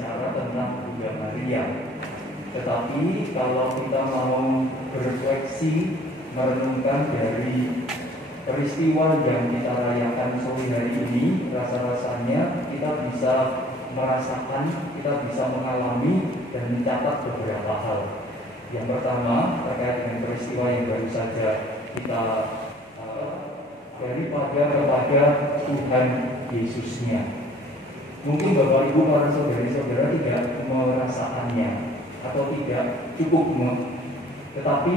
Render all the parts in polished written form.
berbicara tentang Bunda Maria. Tetapi kalau kita mau berefleksi, merenungkan dari peristiwa yang kita rayakan sore hari ini, rasa-rasanya kita bisa merasakan, kita bisa mengalami dan mencatat beberapa hal. Yang pertama terkait dengan peristiwa yang baru saja kita daripada kepada Tuhan Yesusnya. Mungkin Bapak Ibu para saudari-saudara tidak merasakannya atau tidak cukup tetapi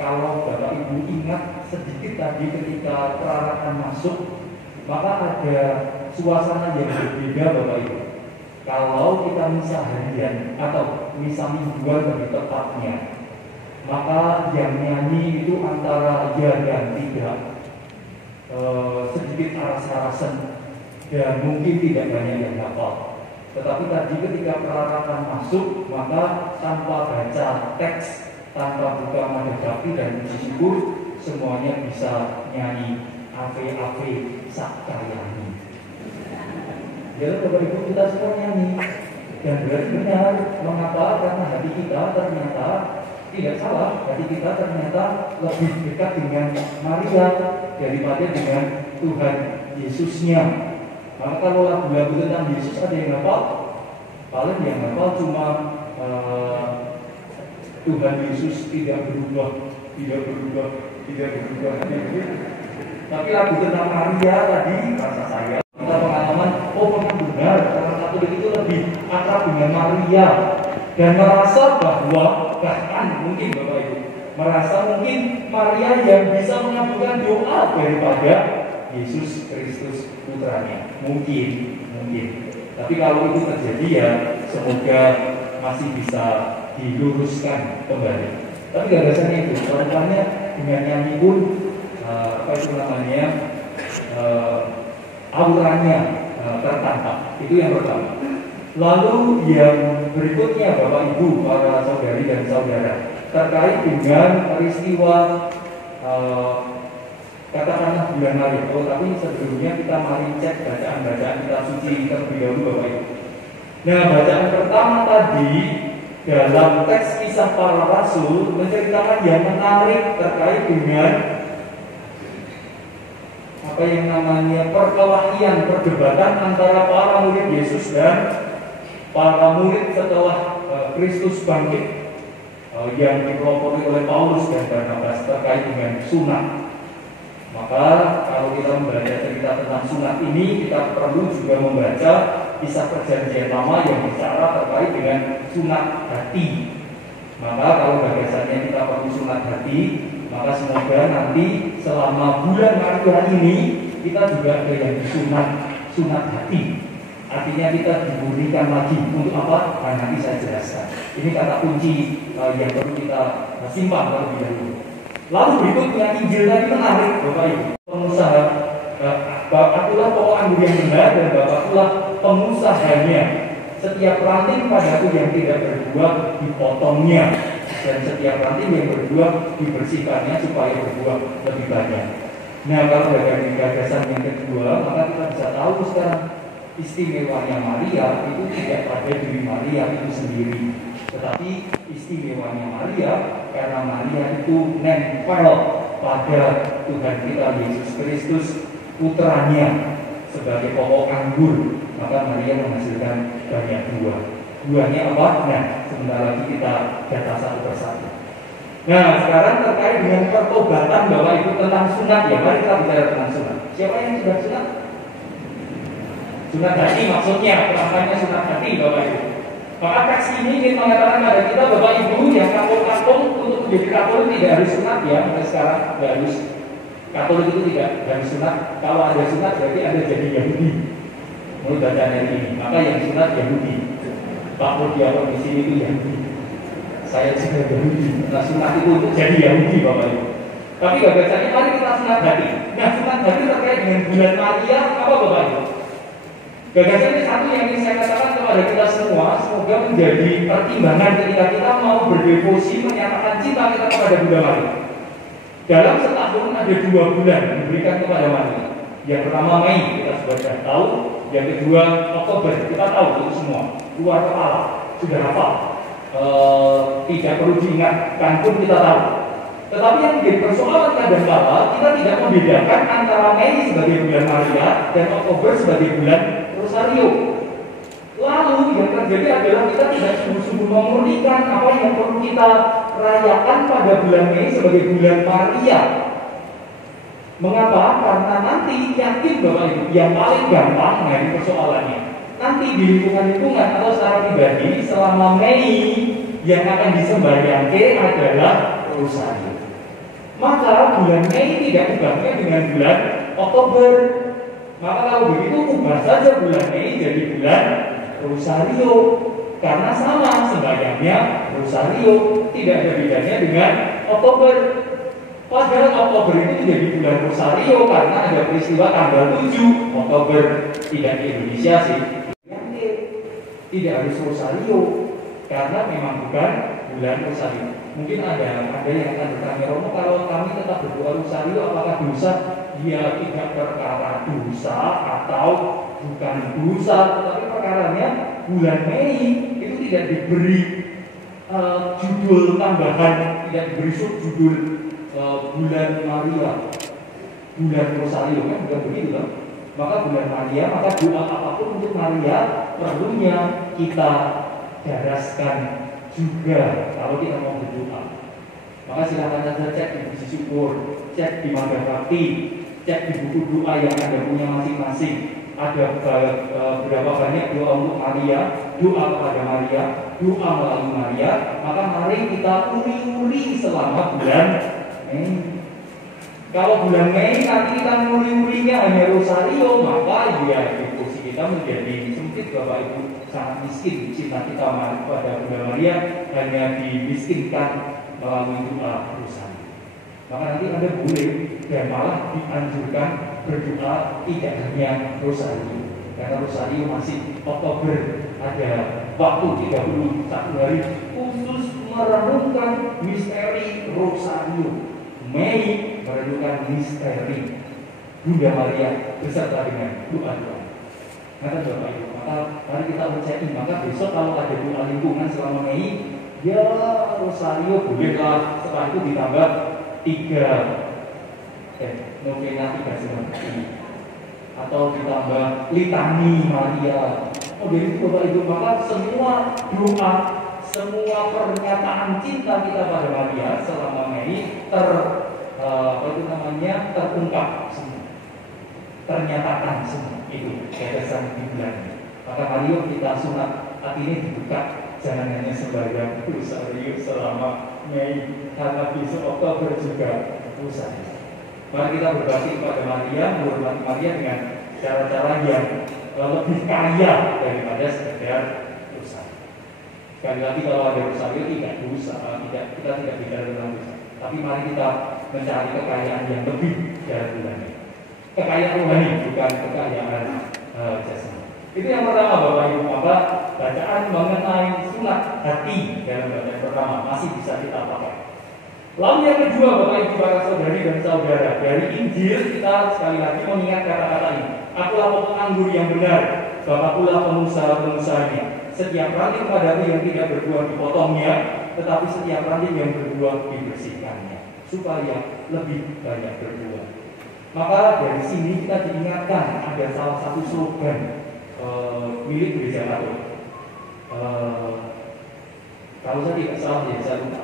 kalau Bapak Ibu ingat sedikit tadi ketika perarakan masuk, maka ada suasana yang berbeda Bapak Ibu. Kalau kita misa harian atau misa mingguan lebih tepatnya, maka yang nyanyi itu antara ya dan tidak, sedikit aras-arasan dan mungkin tidak banyak yang hafal. Tetapi tadi ketika perarakan masuk, maka tanpa baca teks, tanpa buka madagapi dan puji syukur, semuanya bisa nyanyi Ave Ave Sakyayani. Jadi Bapak Ibu kita semua nyanyi, dan berarti benar. Mengapa? Karena hati kita ternyata tidak salah, hati kita ternyata lebih dekat dengan Maria daripada dengan Tuhan Yesusnya. Maka kalau lagu-lagu tentang Yesus ada yang hafal, paling yang hafal cuma Tuhan Yesus tidak berubah. Tapi lagu tentang Maria tadi, rasa saya kita pengalaman, memang benar orang Katolik itu lebih akrab dengan Maria dan merasa bahwa bahkan mungkin Bapak Ibu merasa mungkin Maria yang bisa mengabulkan doa daripada Yesus Kristus putranya. Mungkin. Tapi kalau itu terjadi ya semoga masih bisa diluruskan kembali. Tapi gagasannya itu, soalnya dengan nyanyi pun auranya tertangkap. Itu yang pertama. Lalu yang berikutnya Bapak Ibu, para saudari dan saudara, terkait dengan peristiwa katakanlah bulan Maret. Tapi sebelumnya kita mari cek bacaan-bacaan kita suci terlebih dahulu Bapak Ibu. Nah, bacaan pertama tadi dalam teks Kisah Para Rasul menceritakan yang menarik terkait dengan apa yang namanya perkelahian, perdebatan antara para murid Yesus dan para murid setelah Kristus bangkit yang dipelopori oleh Paulus dan Barnabas terkait dengan sunat. Maka kalau kita membaca cerita tentang sunat ini, kita perlu juga membaca Kisah Perjanjian Lama yang bicara terkait dengan sunat hati. Maka kalau gagasannya kita perlu sunat hati, maka semoga nanti selama bulan Maria ini kita juga ada yang sunat hati. Artinya kita dimurnikan lagi untuk apa? Nah, nanti saya jelaskan. Ini kata kunci yang perlu kita simpan terlebih dahulu. Lalu berikutnya Injil tadi menarik Bapak Ibu. Pengusaha, akulah pokok anggur yang benar dan Bapakkulah pengusahanya. Setiap ranting padaku yang tidak berbuah dipotongnya, dan setiap ranting yang berbuah dibersihkannya supaya berbuah lebih banyak. Nah, kalau dari gagasan yang kedua, maka kita bisa tahu sekarang istimewanya Maria itu tidak pada diri Maria itu sendiri, tetapi istimewanya Maria karena Maria itu nempel pada Tuhan kita Yesus Kristus putranya sebagai pokok anggur, maka Maria menghasilkan banyak buah. Buahnya apa? Nah, sebentar lagi kita data satu persatu. Nah, sekarang terkait dengan pertobatan Bapak Ibu tentang sunat ya, mari kita bicara tentang sunat. Siapa yang sudah sunat? Sunat hati maksudnya, perasaannya sunat hati Bapak Ibu. Maka teks ini ingin mengatakan pada kita Bapak Ibu yang kampung-kampung untuk menjadi Katolik tidak harus sunat ya, mulai sekarang tidak harus. Katolik itu tidak harus sunat. Kalau ada sunat berarti Anda jadi Yahudi. Menurut bacaan hari ini, maka yang sunat Yahudi. Pak Mudiawan di sini itu Yahudi. Saya juga Yahudi. Nah, sunat itu untuk jadi Yahudi Bapak Ibu. Tapi gagasannya mari kita sunat hati. Nah, sunat hati terkait dengan bulan Maria apa Bapak Ibu? Gagasan ini satu yang ingin saya katakan kepada kita semua, semoga menjadi pertimbangan ketika kita mau berdevosi menyatakan cinta kita kepada Bunda Maria. Dalam setahun ada 2 bulan diberikan kepada Maria. Yang pertama Mei, kita sudah tahu, Yang kedua, Oktober, kita tahu itu semua, luar kepala, sudah hafal. Tidak perlu diingatkan pun kita tahu. Tetapi yang menjadi persoalan kadangkala kita tidak membedakan antara Mei sebagai bulan Maria dan Oktober sebagai bulan Rosario. Lalu yang terjadi adalah kita tidak sungguh-sungguh memurnikan apa yang perlu kita rayakan pada bulan Mei sebagai bulan Maria. Mengapa? Karena nanti yakin Bapak Ibu yang paling gampang dari persoalannya. Nanti di lingkungan atau secara pribadi selama Mei yang akan disembahyangkan adalah Rosario. Maka bulan Mei tidak ubahnya dengan bulan Oktober. Maka kalau begitu ubah saja bulan Mei jadi bulan Rosario. Karena sama sembahyangnya Rosario, tidak ada bedanya dengan Oktober. Padahal Oktober itu menjadi bulan Rosario karena ada peristiwa tanggal 7 Oktober. Tidak di Indonesia sih. Tidak harus Rosario karena memang bukan bulan Rosario. Mungkin ada yang akan bertanya, Romo, kalau kami tetap berdoa Rosario apakah dosa? Ya tidak perkara dosa atau bukan dosa, tetapi perkaranya bulan Mei itu tidak diberi judul tambahan, tidak diberi subjudul bulan Maria, bulan Rosario, kan bukan begitu kan? Maka bulan Maria, maka doa apapun untuk Maria perlunya kita daraskan juga kalau kita mau berdoa. Maka silakan saja cek di puji syukur, cek di Maga Bakti, cek di buku doa yang Anda punya masing-masing. Ada berapa banyak doa untuk Maria, doa kepada Maria, doa melalui Maria. Maka mari kita uri-uri selama bulan Mei. Kalau bulan Mei nanti kita nguri-ngurinya hanya Rosario, maka ya posisi kita menjadi sempit. Bapak Ibu sangat miskin. Cinta kita pada Bunda Maria hanya dimiskinkan melalui doa Rosario. Maka nanti Anda boleh dan malah dianjurkan berdoa tidak hanya Rosario, karena Rosario masih Oktober, ada waktu 31 hari khusus merenungkan misteri Rosario. Mei merenungkan misteri Bunda Maria beserta dengan doa-doa. Maka Bapak Ibu, maka mari kita percaya. Maka besok kalau ada doa lingkungan selama Mei, ya Rosario bolehlah. Setelah itu ditambah 3 novena 3 semati atau ditambah litani Maria. Oh dari itu Bapak Ibu, maka semua doa, semua pernyataan cinta kita pada Maria selama Mei terungkap semua, ternyatakan semua itu gagasan di bulan ini. Maka mari kita sunat hatinya dibuka, jangan hanya sembahyang Rosario selama Mei, karena besok Oktober juga Rosario. Mari kita berbakti kepada Maria, menghormati Maria dengan cara-cara yang lebih kaya daripada sekedar Rosario. Sekali lagi kalau ada Rosario tidak dosa, kita tidak bicara tentang dosa. Tapi mari kita mencari kekayaan yang lebih dari bulan ini. Kekayaan rohani, bukan kekayaan jasmani. Itu yang pertama Bapak Ibu. Maka bacaan mengenai sunat hati dalam bacaan pertama masih bisa kita pakai. Lalu yang kedua Bapak Ibu para saudari dan saudara, dari Injil kita sekali lagi mengingat kata-kata ini. Akulah pokok anggur yang benar, Bapakkulah pengusaha-pengusahanya. Setiap ranting padaku yang tidak berbuah dipotongnya, tetapi setiap ranting yang berbuah dibersihkannya, supaya lebih banyak berbuah. Maka dari sini kita diingatkan ada salah satu slogan milik Gereja Katolik. Kalau saya tidak salah ya saya lupa.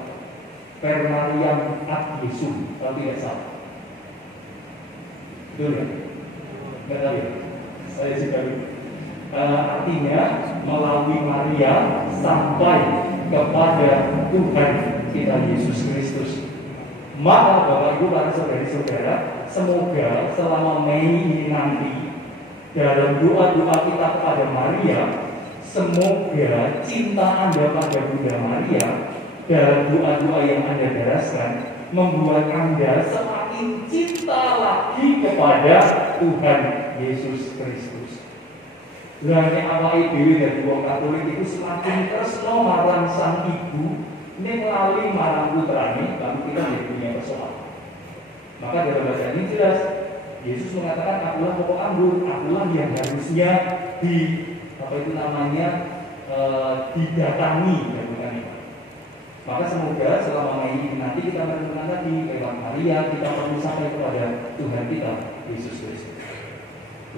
Per Mariam ad Jesum, kalau tidak salah. Betul ya? Tidak tahu ya? Saya juga lupa. Artinya melalui Maria sampai kepada Tuhan kita Yesus Kristus. Maka Bapak Ibu para saudari-saudara, semoga selama Mei ini nanti dalam doa-doa kita kepada Maria, semoga cinta Anda pada Bunda Maria dalam doa-doa yang Anda daraskan membuat Anda semakin cinta lagi kepada Tuhan Yesus Kristus. Lagi awal dewi dari wong Katolik itu semakin tresno marang sang ibu, ini melalui marang putrane, lalu kita punya persoalan. Maka dalam bahasa ini jelas Yesus mengatakan akulah pokok anggur, akulah yang harusnya didatangi, ya bukan itu. Maka semoga selama ini nanti kita merenungkan tadi lewat Maria kita perlu sampai kepada Tuhan kita Yesus Kristus.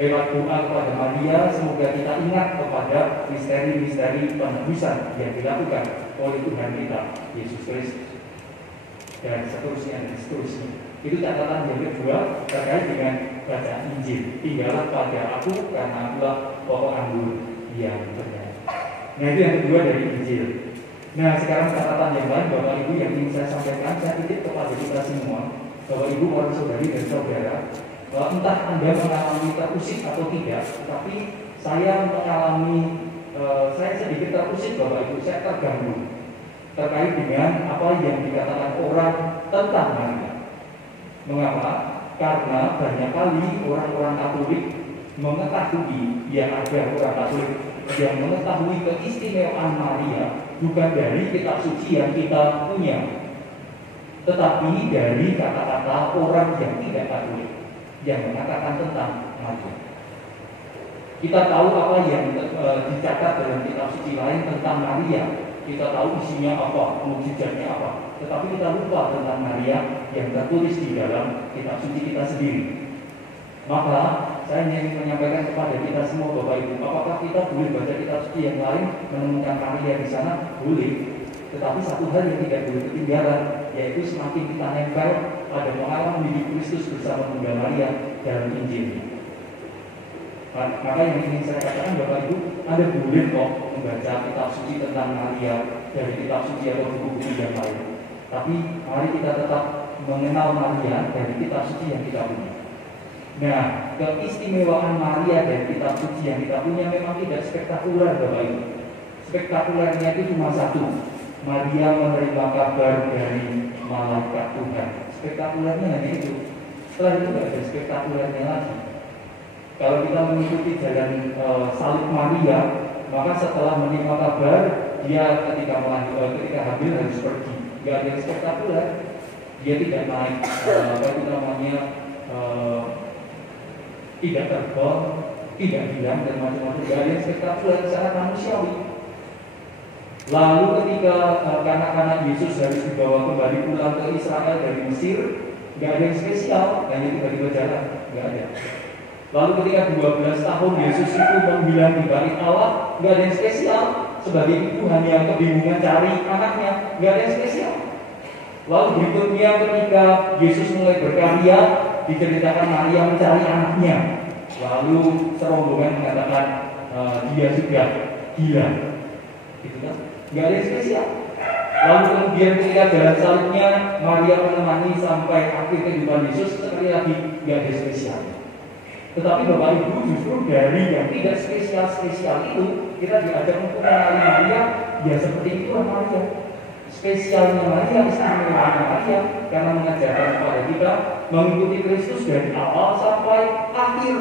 Lewat doa kepada Maria semoga kita ingat kepada misteri-misteri penebusan yang dilakukan oleh Tuhan kita Yesus Kristus. Dan seterusnya dan seterusnya. Itu catatan yang kedua terkait dengan bacaan Injil. Tinggallah pada aku karena akulah pokok anggur yang benar. Nah itu yang kedua dari Injil. Nah sekarang catatan yang lain Bapak Ibu yang ingin saya sampaikan, saya titip kepada kita semua, Bapak Ibu, orang saudari dan saudara, entah Anda mengalami terusik atau tidak, tetapi saya mengalami, saya sedikit terusik Bapak Ibu, saya terganggu terkait dengan apa yang dikatakan orang tentang Maria. Mengapa? Karena banyak kali orang-orang Katolik mengetahui, ya ada orang Katolik yang mengetahui keistimewaan Maria bukan dari kitab suci yang kita punya, tetapi dari kata-kata orang yang tidak Katolik yang mengatakan tentang Maria. Kita tahu apa yang dicatat dalam kitab suci lain tentang Maria. Kita tahu isinya apa, mukjizatnya apa, tetapi kita lupa tentang Maria yang tertulis di dalam kitab suci kita sendiri. Maka saya ingin menyampaikan kepada kita semua Bapak Ibu, apakah kita boleh baca kitab suci yang lain menemukan Maria di sana? Boleh. Tetapi satu hal yang tidak boleh ketinggalan, yaitu semakin kita nempel pada pengalaman hidup Kristus bersama Bunda Maria dalam Injil. Maka yang ingin saya katakan Bapak Ibu, Anda boleh kok membaca kitab suci tentang Maria dari kitab suci atau buku-buku yang lain. Tapi mari kita tetap mengenal Maria dari kitab suci yang kita punya. Nah, keistimewaan Maria dari kitab suci yang kita punya memang tidak spektakuler Bapak Ibu. Spektakulernya itu cuma satu, Maria menerima kabar dari malaikat Tuhan. Spektakulernya hanya itu. Setelah itu tidak ada spektakulernya lagi. Kalau kita mengikuti jalan salib Maria, maka setelah menerima kabar, dia ketika hamil harus pergi. Tidak ada yang spektakuler. Dia tidak naik, tidak terbang, tidak hilang dan macam-macam. Tidak ada yang spektakuler secara manusiawi. Lalu ketika anak-anak Yesus harus dibawa kembali pulang ke Israel dari Mesir, tidak ada yang spesial, hanya tiba-tiba jalan, tidak ada. Lalu ketika 12 tahun Yesus itu menghilang di bait Allah, nggak ada yang spesial. Sebagai ibu hanya kebingungan cari anaknya, nggak ada yang spesial. Lalu berikutnya ketika Yesus mulai berkarya, diceritakan Maria mencari anaknya. Lalu serombongan mengatakan dia sudah gila, gitu kan? Nggak ada yang spesial. Lalu kemudian ketika jalan salibnya, Maria menemani sampai akhir kehidupan Yesus, sekali lagi nggak ada yang spesial. Tetapi Bapak Ibu, justru dari yang tidak spesial-spesial itu, kita diajak untuk mengenali Maria, ya seperti itulah Maria. Spesialnya Maria, istimewanya Maria, karena mengajarkan kepada kita mengikuti Kristus dari awal sampai akhir.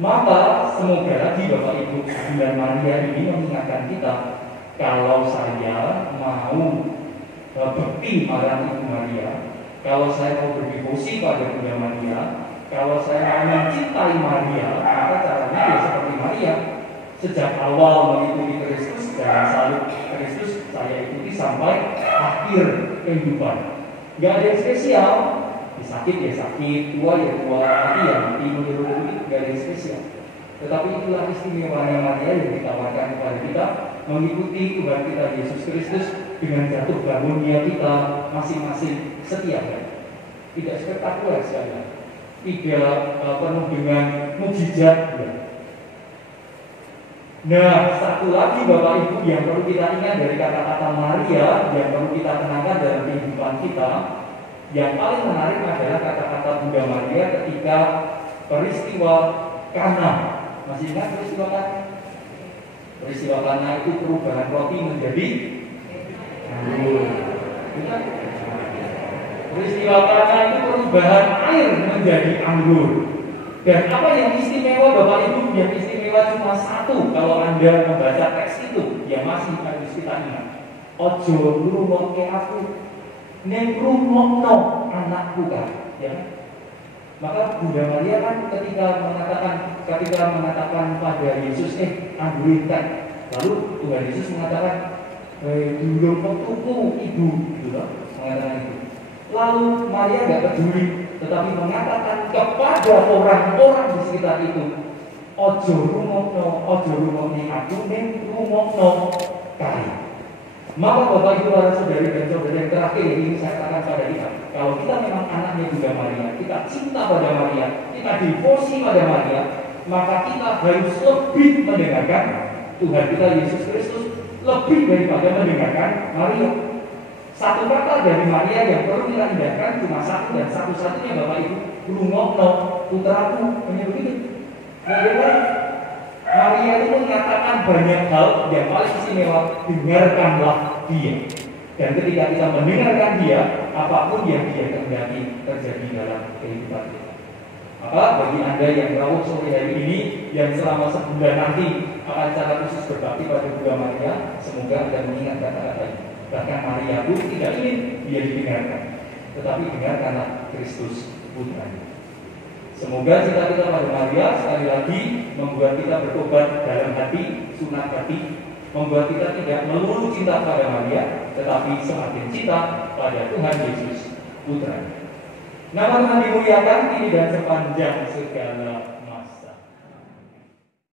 Maka semoga di Bapak Ibu bulan Maria ini mengingatkan kita, kalau saya mau bekti marah Ibu Maria, kalau saya mau berdevosi pada Bunda Maria, kalau saya mencintai Maria, maka caranya ya seperti Maria. Sejak awal mengikuti Kristus dan salib Kristus, saya ikuti sampai akhir kehidupan. Gak ada yang spesial. Sakit ya sakit, tua ya tua, mati ya mati, menurut gak ada yang spesial. Tetapi itulah istimewanya Maria yang ditawarkan kepada kita, mengikuti Tuhan kita Yesus Kristus dengan jatuh bangunnya kita masing-masing setiap hari. Tidak spektakuler sekali. Tidak penuh dengan mukjizat. Nah, satu lagi Bapak Ibu yang perlu kita ingat dari kata-kata Maria, yang perlu kita kenangkan dalam kehidupan kita, yang paling menarik adalah kata-kata Bunda Maria ketika peristiwa Kana. Masih ingat peristiwa Kana? Peristiwa Kana itu perubahan roti menjadi anggur. Peristiwa Kana itu perubahan air menjadi anggur. Dan apa yang istimewa Bapak Ibu? Yang istimewa cuma satu. Kalau Anda membaca teks itu, ya masih harus kita ingat. Ojo ngrungokke aku, ning ngrungokno anakku kan. Ya. Maka Bunda Maria kan ketika mengatakan pada Yesus, anggurinten. Lalu Tuhan Yesus mengatakan, dulung waktuku ibu, gitu loh, mengatakan itu. Lalu Maria nggak peduli, tetapi mengatakan kepada orang-orang di sekitar itu, ojo rumokno aku ning rumokno kali. Maka Bapak Ibu para saudari dan saudara yang terakhir ini saya katakan pada kita, kalau kita memang anaknya Bunda Maria, kita cinta pada Maria, kita devosi pada Maria, maka kita harus lebih mendengarkan Tuhan kita Yesus Kristus lebih daripada mendengarkan Maria. Satu kata dari Maria yang perlu kita indahkan cuma satu dan satu-satunya, Bapak Ibu, rungokno putraku, hanya begitu. Maria itu mengatakan banyak hal yang paling istimewa, dengarkanlah dia. Dan ketika kita mendengarkan dia, apapun yang dia kehendaki terjadi dalam kehidupan kita. Maka bagi Anda yang rawuh sore hari ini, yang selama sebulan nanti akan secara khusus berbakti pada Bunda Maria, semoga Anda mengingat kata-kata ini. Bahkan Maria pun tidak ingin dia didengarkan, tetapi dengarkanlah Kristus putranya. Semoga cita-cita pada Maria sekali lagi membuat kita bertobat dalam hati, sunat hati, membuat kita tidak melulu cinta pada Maria, tetapi semakin cinta pada Tuhan Yesus Putra. Nama Tuhan dimuliakan kini dan sepanjang segala